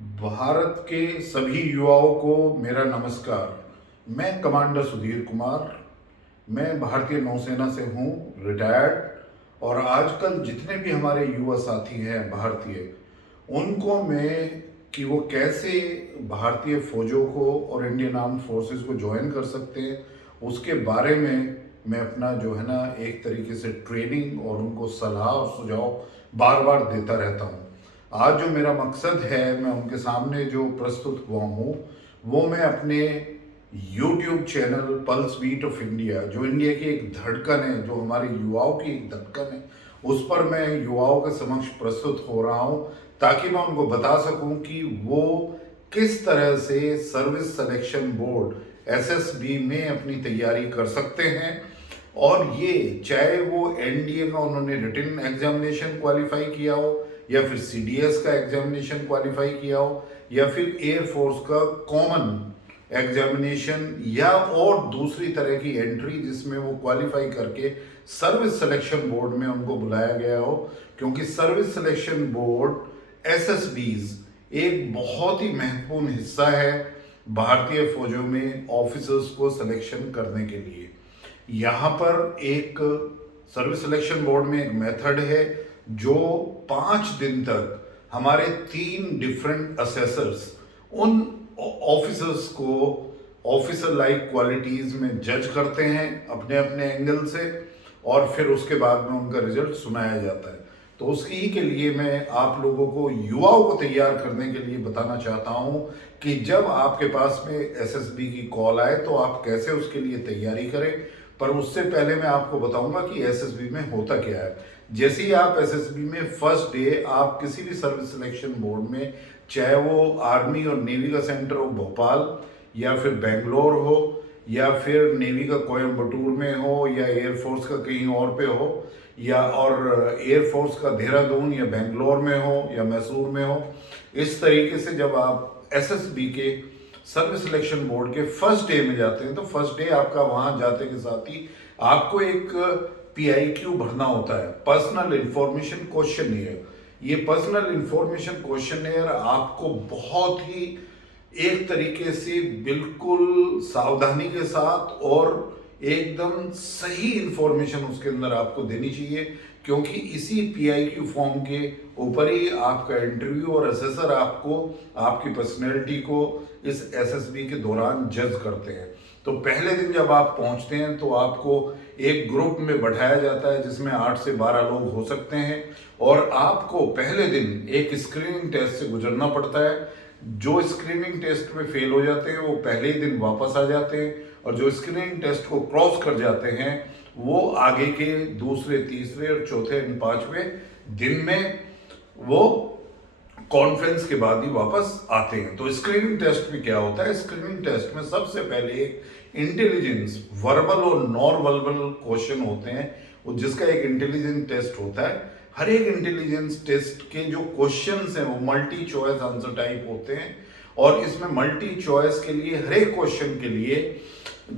भारत के सभी युवाओं को मेरा नमस्कार। मैं कमांडर सुधीर कुमार। मैं भारतीय नौसेना से हूँ, रिटायर्ड। और आजकल जितने भी हमारे युवा साथी हैं भारतीय, उनको मैं कि वो कैसे भारतीय फौजों को और इंडियन आर्म फोर्सेस को ज्वाइन कर सकते हैं, उसके बारे में मैं अपना जो है ना एक तरीके से ट्रेनिंग और उनको सलाह और सुझाव बार बार देता रहता हूँ। आज जो मेरा मकसद है, मैं उनके सामने जो प्रस्तुत हुआ हूँ, वो मैं अपने YouTube channel pulse beat of India, जो इंडिया की एक धड़कन है, जो हमारे युवाओं की एक धड़कन है, उस पर मैं युवाओं के समक्ष प्रस्तुत हो रहा हूँ, ताकि मैं उनको बता सकूं कि वो किस तरह से सर्विस सिलेक्शन बोर्ड एसएसबी में अपनी तैयारी कर सकते हैं। और ये चाहे वो एनडीए का उन्होंने रिटन एग्जामिनेशन क्वालिफाई किया हो, या फिर सीडीएस का एग्जामिनेशन क्वालिफाई किया हो, या फिर एयरफोर्स का कॉमन एग्जामिनेशन, या और दूसरी तरह की एंट्री जिसमें वो क्वालिफाई करके सर्विस सिलेक्शन बोर्ड में उनको बुलाया गया हो। क्योंकि सर्विस सिलेक्शन बोर्ड एसएसबीज एक बहुत ही महत्वपूर्ण हिस्सा है भारतीय फौजों में ऑफिसर्स को सिलेक्शन करने के लिए। यहाँ पर एक सर्विस सिलेक्शन बोर्ड में एक मेथड है जो 5 दिन तक हमारे 3 डिफरेंट असेसर्स उन ऑफिसर्स को ऑफिसर लाइक क्वालिटीज में जज करते हैं अपने अपने एंगल से, और फिर उसके बाद में उनका रिजल्ट सुनाया जाता है। तो उसकी ही के लिए मैं आप लोगों को, युवाओं को तैयार करने के लिए बताना चाहता हूं कि जब आपके पास में एसएसबी की कॉल आए तो आप कैसे उसके लिए तैयारी करें। पर उससे पहले मैं आपको बताऊंगा कि एसएसबी में होता क्या है। जैसे ही आप एसएसबी में फर्स्ट डे आप किसी भी सर्विस सिलेक्शन बोर्ड में, चाहे वो आर्मी और नेवी का सेंटर हो भोपाल, या फिर बेंगलोर हो, या फिर नेवी का कोयम्बटूर में हो, या एयरफोर्स का कहीं और पे हो, या और एयरफोर्स का देहरादून या बेंगलोर में हो, या मैसूर में हो, इस तरीके से जब आप एसएसबी के सर्विस सिलेक्शन बोर्ड के फर्स्ट डे में जाते हैं, तो फर्स्ट डे आपका वहां जाते के साथ ही आपको एक पीआईक्यू भरना होता है, पर्सनल इंफॉर्मेशन क्वेश्चनियर। ये पर्सनल इंफॉर्मेशन क्वेश्चनियर आपको बहुत ही एक तरीके से बिल्कुल सावधानी के साथ और एकदम सही इंफॉर्मेशन उसके अंदर आपको देनी चाहिए, क्योंकि इसी पीआईक्यू फॉर्म के ऊपर ही आपका इंटरव्यू और असेसर आपको, आपकी पर्सनैलिटी को इस एसएसबी के दौरान जज करते हैं। तो पहले दिन जब आप पहुंचते हैं तो आपको एक ग्रुप में बैठाया जाता है जिसमें 8 से 12 लोग हो सकते हैं, और आपको पहले दिन एक स्क्रीनिंग टेस्ट से गुजरना पड़ता है। जो स्क्रीनिंग टेस्ट में फेल हो जाते हैं वो पहले ही दिन वापस आ जाते हैं, और जो स्क्रीनिंग टेस्ट को क्रॉस कर जाते हैं वो आगे के दूसरे, तीसरे और चौथे एंड 5वें दिन में वो कॉन्फ्रेंस के बाद ही वापस आते हैं। तो स्क्रीनिंग टेस्ट में क्या होता है, स्क्रीनिंग टेस्ट में सबसे पहले एक इंटेलिजेंस, वर्बल और नॉन वर्बल क्वेश्चन होते हैं, वो जिसका एक इंटेलिजेंस टेस्ट होता है। हर एक इंटेलिजेंस टेस्ट के जो क्वेश्चंस हैं वो मल्टी चॉइस आंसर टाइप होते हैं, और इसमें मल्टी चॉइस के लिए हर एक क्वेश्चन के लिए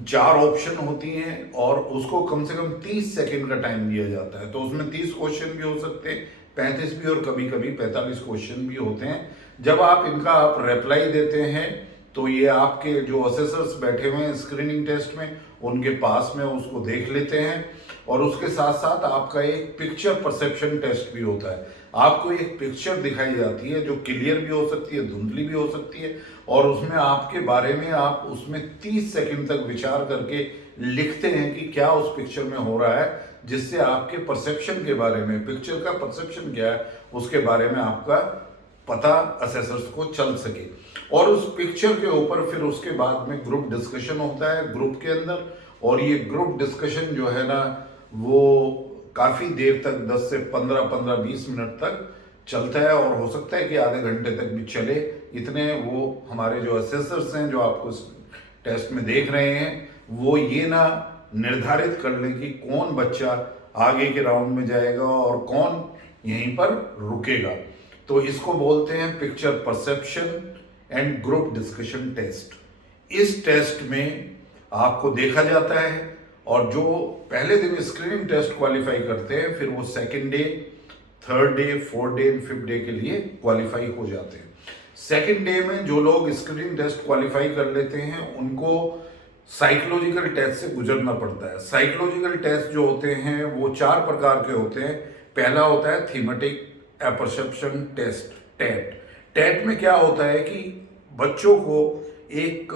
4 ऑप्शन होती हैं, और उसको कम से कम 30 सेकंड का टाइम दिया जाता है। तो उसमें 30 क्वेश्चन भी हो सकते हैं, 35 भी, और कभी कभी 45 क्वेश्चन भी होते हैं। जब आप इनका रिप्लाई देते हैं तो ये आपके जो असेसर्स बैठे हुए हैं स्क्रीनिंग टेस्ट में, उनके पास में उसको देख लेते हैं। और उसके साथ साथ आपका एक पिक्चर परसेप्शन टेस्ट भी होता है। आपको एक पिक्चर दिखाई जाती है जो क्लियर भी हो सकती है, धुंधली भी हो सकती है, और उसमें आपके बारे में आप उसमें 30 सेकंड तक विचार करके लिखते हैं कि क्या उस पिक्चर में हो रहा है, जिससे आपके परसेप्शन के बारे में, पिक्चर का परसेप्शन क्या है उसके बारे में आपका पता असेसर्स को चल सके। और उस पिक्चर के ऊपर फिर उसके बाद में ग्रुप डिस्कशन होता है ग्रुप के अंदर, और ये ग्रुप डिस्कशन जो है ना वो काफ़ी देर तक 10 से 15-20 मिनट तक चलता है, और हो सकता है कि आधे घंटे तक भी चले। इतने वो हमारे जो असेसर्स हैं जो आपको टेस्ट में देख रहे हैं, वो ये ना निर्धारित कर लें कि कौन बच्चा आगे के राउंड में जाएगा और कौन यहीं पर रुकेगा। तो इसको बोलते हैं picture perception and group discussion test. इस टेस्ट में आपको देखा जाता है, और जो पहले दिन स्क्रीनिंग टेस्ट क्वालिफाई करते हैं फिर वो second day, third day, fourth day and fifth day के लिए क्वालिफाई हो जाते हैं। सेकंड डे में जो लोग स्क्रीनिंग टेस्ट क्वालिफाई कर लेते हैं उनको साइकोलॉजिकल टेस्ट से गुजरना पड़ता है। साइकोलॉजिकल टेस्ट जो होते हैं वो 4 प्रकार के होते हैं। पहला होता है thematic perception test, TAT. TAT में क्या होता है कि बच्चों को एक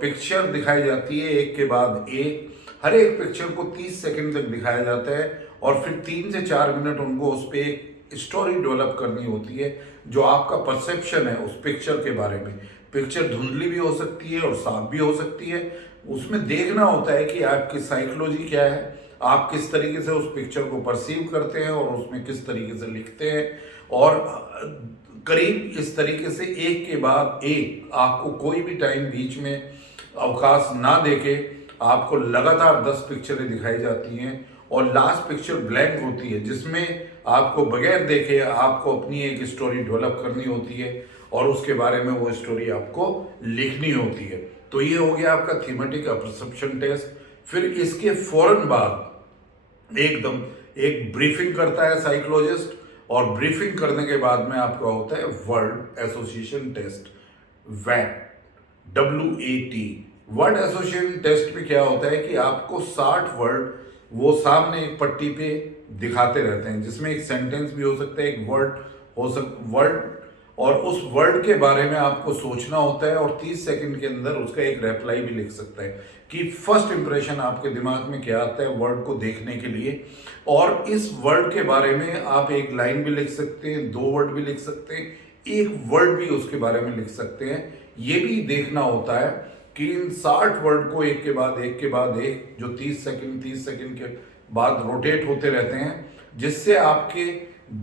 पिक्चर दिखाई जाती है, एक के बाद एक, हर एक पिक्चर को 30 सेकंड तक दिखाया जाता है और फिर 3 से 4 मिनट उनको उस पर एक स्टोरी डेवलप करनी होती है जो आपका परसेप्शन है उस पिक्चर के बारे में। पिक्चर धुंधली भी हो सकती है और साफ भी हो सकती है। उसमें देखना होता है कि आपकी साइकोलॉजी क्या है, आप किस तरीके से उस पिक्चर को परसीव करते हैं और उसमें किस तरीके से लिखते हैं। और करीब इस तरीके से एक के बाद एक आपको कोई भी टाइम बीच में अवकाश ना देके आपको लगातार 10 पिक्चरें दिखाई जाती हैं और लास्ट पिक्चर ब्लैंक होती है जिसमें आपको बगैर देखे आपको अपनी एक स्टोरी डेवलप करनी होती है और उसके बारे में वो स्टोरी आपको लिखनी होती है। तो ये हो गया आपका थीमेटिक परसेप्शन टेस्ट। फिर इसके फौरन बाद एकदम एक ब्रीफिंग करता है साइकोलॉजिस्ट और ब्रीफिंग करने के बाद में आपका होता है वर्ड एसोसिएशन टेस्ट, वैट, WAT। वर्ड एसोसिएशन टेस्ट में क्या होता है कि आपको 60 वर्ड वो सामने एक पट्टी पे दिखाते रहते हैं जिसमें एक सेंटेंस भी हो सकता है, एक वर्ड और उस वर्ड के बारे में आपको सोचना होता है और 30 सेकंड के अंदर उसका एक रिप्लाई भी लिख सकता है कि फर्स्ट इंप्रेशन आपके दिमाग में क्या आता है वर्ड को देखने के लिए। और इस वर्ड के बारे में आप एक लाइन भी लिख सकते हैं, 2 वर्ड भी लिख सकते हैं, एक वर्ड भी उसके बारे में लिख सकते हैं। ये भी देखना होता है कि इन 60 वर्ड को एक के बाद एक जो 30 सेकंड के बाद रोटेट होते रहते हैं, जिससे आपके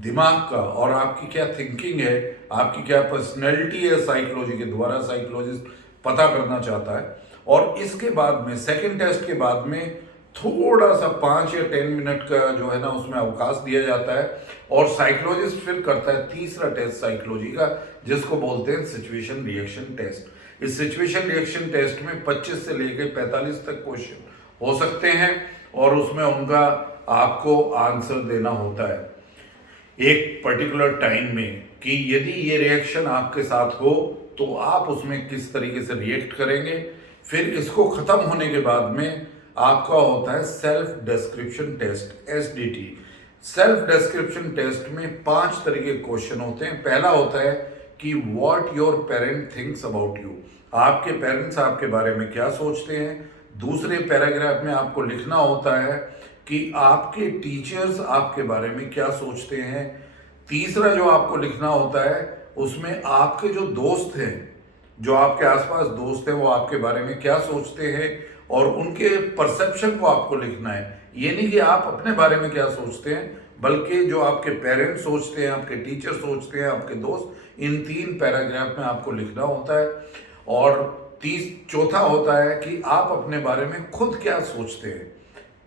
दिमाग का और आपकी क्या थिंकिंग है, आपकी क्या पर्सनैलिटी है साइकोलॉजी के द्वारा साइकोलॉजिस्ट पता करना चाहता है। और इसके बाद में सेकंड टेस्ट के बाद में थोड़ा सा 5 या 10 मिनट का जो है ना उसमें अवकाश दिया जाता है और साइकोलॉजिस्ट फिर करता है तीसरा टेस्ट साइकोलॉजी का जिसको बोलते हैं सिचुएशन रिएक्शन टेस्ट। इस सिचुएशन रिएक्शन टेस्ट में 25 से लेकर 45 तक क्वेश्चन हो सकते हैं और उसमें उनका आपको आंसर देना होता है एक पर्टिकुलर टाइम में कि यदि ये रिएक्शन आपके साथ हो तो आप उसमें किस तरीके से रिएक्ट करेंगे। फिर इसको खत्म होने के बाद में आपका होता है self description test, SDT। Self description test में 5 तरह के क्वेश्चन होते हैं। पहला होता है कि what your parent thinks about you, आपके पेरेंट्स आपके बारे में क्या सोचते हैं। दूसरे पैराग्राफ में आपको लिखना होता है कि आपके टीचर्स आपके बारे में क्या सोचते हैं। तीसरा जो आपको लिखना होता है उसमें आपके जो दोस्त हैं, जो आपके आसपास दोस्त हैं, वो आपके बारे में क्या सोचते हैं और उनके परसेप्शन को आपको लिखना है। ये नहीं कि आप अपने बारे में क्या सोचते हैं, बल्कि जो आपके पेरेंट्स सोचते हैं, आपके टीचर सोचते हैं, आपके दोस्त, इन 3 पैराग्राफ में आपको लिखना होता है। और चौथा होता है कि आप अपने बारे में खुद क्या सोचते हैं।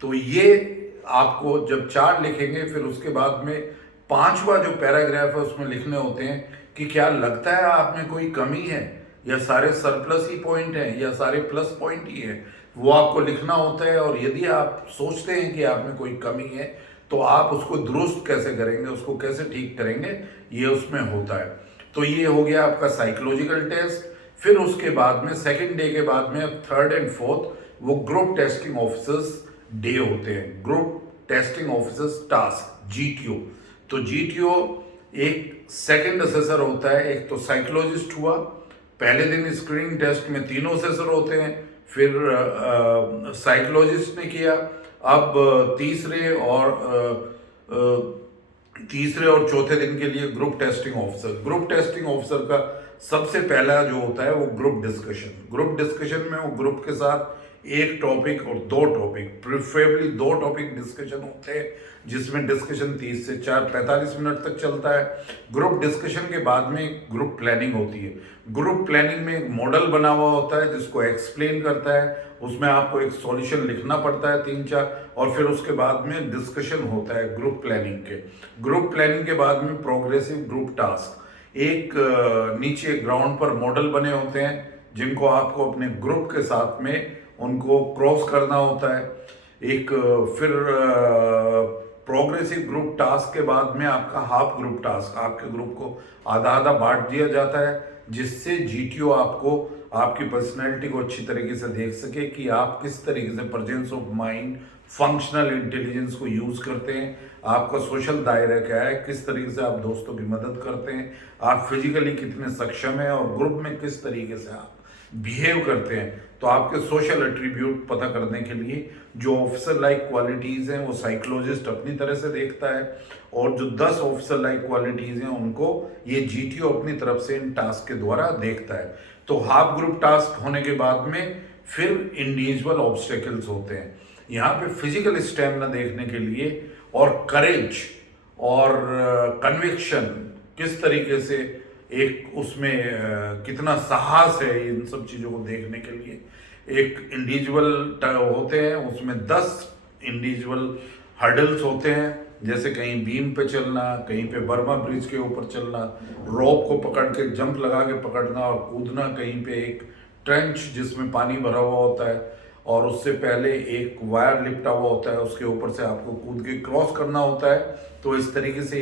तो ये आपको जब 4 लिखेंगे फिर उसके बाद में 5वां जो पैराग्राफ है उसमें लिखने होते हैं कि क्या लगता है आप में कोई कमी है या सारे सरप्लस ही पॉइंट हैं या सारे प्लस पॉइंट ही हैं, वो आपको लिखना होता है। और यदि आप सोचते हैं कि आप में कोई कमी है तो आप उसको दुरुस्त कैसे करेंगे, उसको कैसे ठीक करेंगे, ये उसमें होता है। तो ये हो गया आपका साइकोलॉजिकल टेस्ट। फिर उसके बाद में सेकेंड डे के बाद में 3rd एंड 4th वो ग्रुप टेस्टिंग ऑफिसर्स डे होते हैं, group testing officers task, GTO। तो GTO एक सेकंड असेसर होता है, एक तो साइकोलॉजिस्ट हुआ, पहले दिन स्क्रीनिंग टेस्ट में 3 असेसर होते हैं, फिर साइकोलॉजिस्ट ने किया। अब तीसरे और चौथे दिन के लिए group testing officer. Group testing officer का सबसे पहला जो होता है वो ग्रुप डिस्कशन। ग्रुप डिस्कशन में वो ग्रुप के साथ एक टॉपिक और 2 टॉपिक, प्रिफरेबली 2 टॉपिक डिस्कशन होते हैं जिसमें डिस्कशन 30 से 45 मिनट तक चलता है। ग्रुप डिस्कशन के बाद में ग्रुप प्लानिंग होती है। ग्रुप प्लानिंग में एक मॉडल बना हुआ होता है जिसको एक्सप्लेन करता है, उसमें आपको एक सॉल्यूशन लिखना पड़ता है 3-4, और फिर उसके बाद में डिस्कशन होता है ग्रुप प्लानिंग के। ग्रुप प्लानिंग के बाद में प्रोग्रेसिव ग्रुप टास्क, एक नीचे ग्राउंड पर मॉडल बने होते हैं जिनको आपको अपने ग्रुप के साथ में उनको क्रॉस करना होता है। एक फिर प्रोग्रेसिव ग्रुप टास्क के बाद में आपका हाफ ग्रुप टास्क, आपके ग्रुप को आधा आधा बांट दिया जाता है। जिससे जीटीओ आपको आपकी पर्सनैलिटी को अच्छी तरीके से देख सके कि आप किस तरीके से presence of mind, functional intelligence को यूज़ करते हैं, आपका सोशल दायरा क्या है, किस तरीके से आप दोस्तों की मदद करते हैं, आप फिजिकली कितने सक्षम हैं और ग्रुप में किस तरीके से आप बिहेव करते हैं। तो आपके सोशल एट्रीब्यूट पता करने के लिए जो ऑफिसर लाइक क्वालिटीज़ हैं वो साइकोलॉजिस्ट अपनी तरह से देखता है, और जो 10 ऑफिसर लाइक क्वालिटीज़ हैं उनको ये जीटीओ अपनी तरफ से इन टास्क के द्वारा देखता है। तो हाफ ग्रुप टास्क होने के बाद में फिर इंडिविजुअल ऑब्स्टेकल्स होते हैं। यहाँ पे फिजिकल स्टैमिना देखने के लिए और करेज और कन्विक्शन, किस तरीके से एक उसमें कितना साहस है, इन सब चीज़ों को देखने के लिए एक इंडिविजुअल होते हैं। उसमें 10 इंडिविजुअल हर्डल्स होते हैं, जैसे कहीं बीम पे चलना, कहीं पे बर्मा ब्रिज के ऊपर चलना, रोप को पकड़ के जंप लगा के पकड़ना और कूदना, कहीं पे एक ट्रेंच जिसमें पानी भरा हुआ होता है और उससे पहले एक वायर लिपटा हुआ होता है, उसके ऊपर से आपको कूद के क्रॉस करना होता है। तो इस तरीके से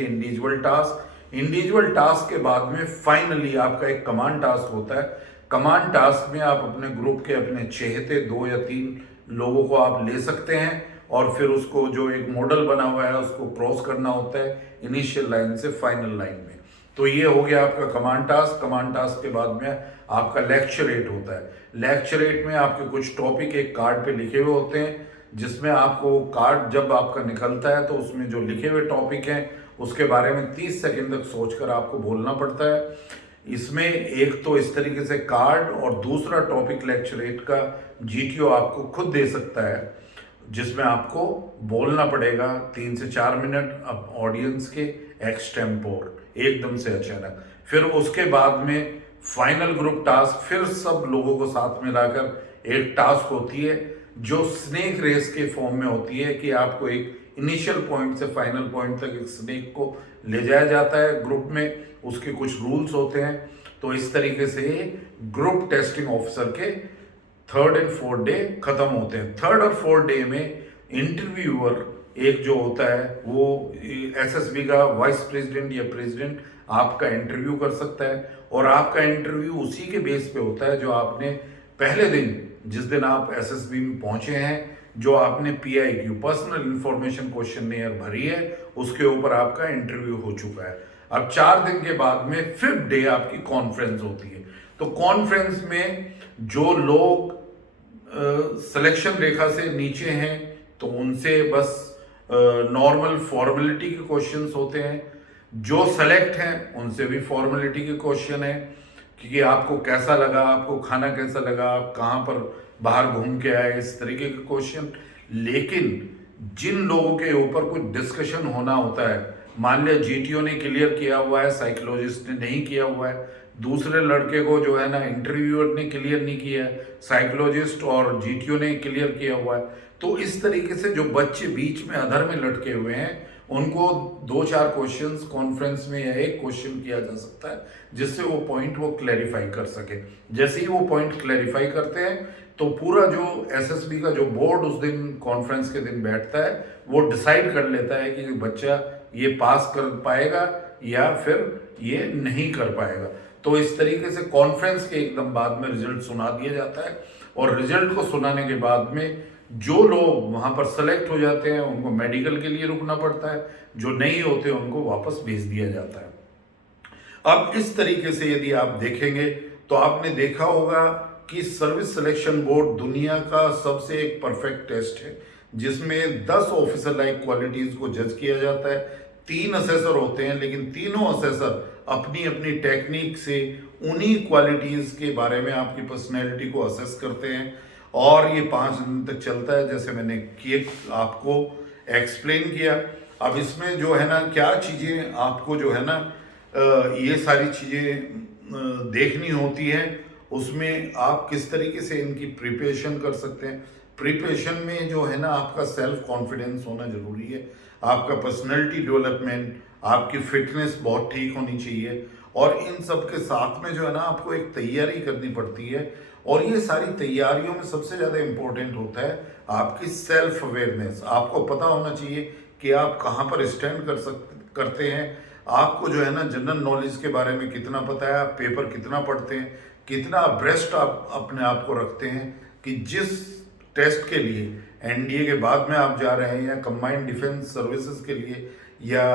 इंडिविजुअल टास्क के बाद में फाइनली आपका एक कमांड टास्क होता है। कमांड टास्क में आप अपने ग्रुप के अपने चहेते 2 या 3 लोगों को आप ले सकते हैं और फिर उसको जो एक मॉडल बना हुआ है उसको क्रॉस करना होता है इनिशियल लाइन से फाइनल लाइन में। तो ये हो गया आपका कमांड टास्क। कमांड टास्क के बाद में आपका लेक्चरेट होता है। लेक्चरेट में आपके कुछ टॉपिक एक कार्ड पे लिखे हुए होते हैं, जिसमें आपको कार्ड जब आपका निकलता है तो उसमें जो लिखे हुए टॉपिक हैं उसके बारे में 30 सेकंड तक सोचकर आपको बोलना पड़ता है। इसमें एक तो इस तरीके से कार्ड और दूसरा टॉपिक लेक्चरेट का जीटीओ आपको खुद दे सकता है, जिसमें आपको बोलना पड़ेगा 3 से 4 मिनट अब ऑडियंस के एक्सटेम्पोर एकदम से अचानक। फिर उसके बाद में फाइनल ग्रुप टास्क, फिर सब लोगों को साथ में लाकर एक टास्क होती है जो स्नेक रेस के फॉर्म में होती है कि आपको एक इनिशियल पॉइंट से फाइनल पॉइंट तक एक स्नेक को ले जाया जाता है ग्रुप में। उसके कुछ रूल्स होते हैं। तो इस तरीके से ग्रुप टेस्टिंग ऑफिसर के 3rd और 4th डे खत्म होते हैं। 3rd और 4th डे में इंटरव्यूअर एक जो होता है वो एसएसबी का वाइस प्रेसिडेंट या प्रेसिडेंट आपका इंटरव्यू कर सकता है, और आपका इंटरव्यू उसी के बेस पे होता है जो आपने पहले दिन, जिस दिन आप एसएसबी में पहुंचे हैं, जो आपने पीआईक्यू पर्सनल इंफॉर्मेशन क्वेश्चनेयर भरी है, उसके ऊपर आपका इंटरव्यू हो चुका है। अब 4 दिन के बाद में 5th डे आपकी कॉन्फ्रेंस होती है। तो कॉन्फ्रेंस में जो लोग सिलेक्शन रेखा से नीचे हैं तो उनसे बस नॉर्मल फॉर्मेलिटी के क्वेश्चंस होते हैं। जो सेलेक्ट हैं उनसे भी फॉर्मेलिटी के क्वेश्चन है कि आपको कैसा लगा, आपको खाना कैसा लगा, आप कहाँ पर बाहर घूम के आए, इस तरीके के क्वेश्चन। लेकिन जिन लोगों के ऊपर कुछ डिस्कशन होना होता है, मान लिया जीटीओ ने क्लियर किया हुआ है, साइकोलॉजिस्ट ने नहीं किया हुआ है, दूसरे लड़के को जो है ना इंटरव्यूअर ने क्लियर नहीं किया है, साइकोलॉजिस्ट और जीटीओ ने क्लियर किया हुआ है, तो इस तरीके से जो बच्चे बीच में अधर में लटके हुए हैं उनको 2-4 क्वेश्चंस कॉन्फ्रेंस में या एक क्वेश्चन किया जा सकता है, जिससे वो पॉइंट वो क्लैरिफाई कर सके। जैसे ही वो पॉइंट क्लैरिफाई करते हैं तो पूरा जो एसएसबी का जो बोर्ड उस दिन कॉन्फ्रेंस के दिन बैठता है वो डिसाइड कर लेता है कि बच्चा ये पास कर पाएगा या फिर ये नहीं कर पाएगा। तो इस तरीके से कॉन्फ्रेंस के एकदम बाद में रिजल्ट सुना दिया जाता है, और रिजल्ट को सुनाने के बाद में जो लोग वहां पर सेलेक्ट हो जाते हैं उनको मेडिकल के लिए रुकना पड़ता है, जो नहीं होते उनको वापस भेज दिया जाता है। अब इस तरीके से यदि आप देखेंगे तो आपने देखा होगा कि सर्विस सिलेक्शन बोर्ड दुनिया का सबसे एक परफेक्ट टेस्ट है, जिसमें 10 ऑफिसर लाइक क्वालिटीज को जज किया जाता है। 3 असेसर होते हैं, लेकिन तीनों असेसर अपनी अपनी टेक्निक से उन्हीं क्वालिटीज के बारे में आपकी पर्सनैलिटी को असेस करते हैं, और ये 5 दिन तक चलता है, जैसे मैंने आपको एक्सप्लेन किया। अब इसमें जो है ना क्या चीज़ें आपको जो है ना ये सारी चीज़ें देखनी होती हैं, उसमें आप किस तरीके से इनकी प्रिपरेशन कर सकते हैं। प्रिपरेशन में जो है ना आपका सेल्फ कॉन्फिडेंस होना जरूरी है, आपका पर्सनैलिटी डेवलपमेंट, आपकी फिटनेस बहुत ठीक होनी चाहिए, और इन सब के साथ में जो है ना आपको एक तैयारी करनी पड़ती है। और ये सारी तैयारियों में सबसे ज़्यादा इम्पोर्टेंट होता है आपकी सेल्फ अवेयरनेस। आपको पता होना चाहिए कि आप कहाँ पर स्टैंड करते हैं, आपको जो है ना जनरल नॉलेज के बारे में कितना पता है, आप पेपर कितना पढ़ते हैं, कितना अब्रेस्ट आप अपने आप को रखते हैं कि जिस टेस्ट के लिए एनडीए के बाद में आप जा रहे हैं या कंबाइंड डिफेंस सर्विसेज के लिए या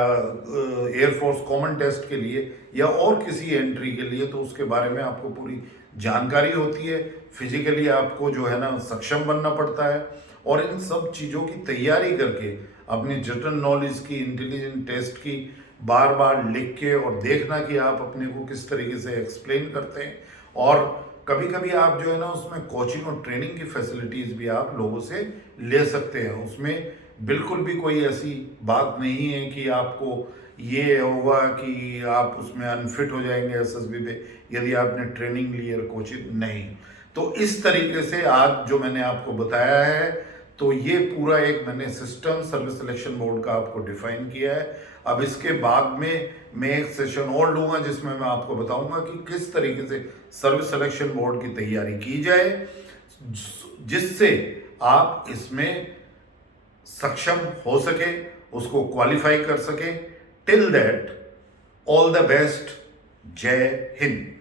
एयरफोर्स कॉमन टेस्ट के लिए या और किसी एंट्री के लिए, तो उसके बारे में आपको पूरी जानकारी होती है। फिजिकली आपको जो है ना सक्षम बनना पड़ता है और इन सब चीज़ों की तैयारी करके अपनी जनरल नॉलेज की, इंटेलिजेंट टेस्ट की बार बार लिख के और देखना कि आप अपने को किस तरीके से एक्सप्लेन करते हैं। और कभी कभी आप जो है ना उसमें कोचिंग और ट्रेनिंग की फैसिलिटीज़ भी आप लोगों से ले सकते हैं। उसमें बिल्कुल भी कोई ऐसी बात नहीं है कि आपको ये होगा कि आप उसमें अनफिट हो जाएंगे एसएसबी पे यदि आपने ट्रेनिंग ली और कोचिंग नहीं। तो इस तरीके से आज जो मैंने आपको बताया है, तो ये पूरा एक मैंने सिस्टम सर्विस सिलेक्शन बोर्ड का आपको डिफाइन किया है। अब इसके बाद में मैं एक सेशन और लूँगा जिसमें मैं आपको बताऊंगा कि किस तरीके से सर्विस सिलेक्शन बोर्ड की तैयारी की जाए जिससे आप इसमें सक्षम हो सके, उसको क्वालिफाई कर सके। Till that, all the best. जय हिंद।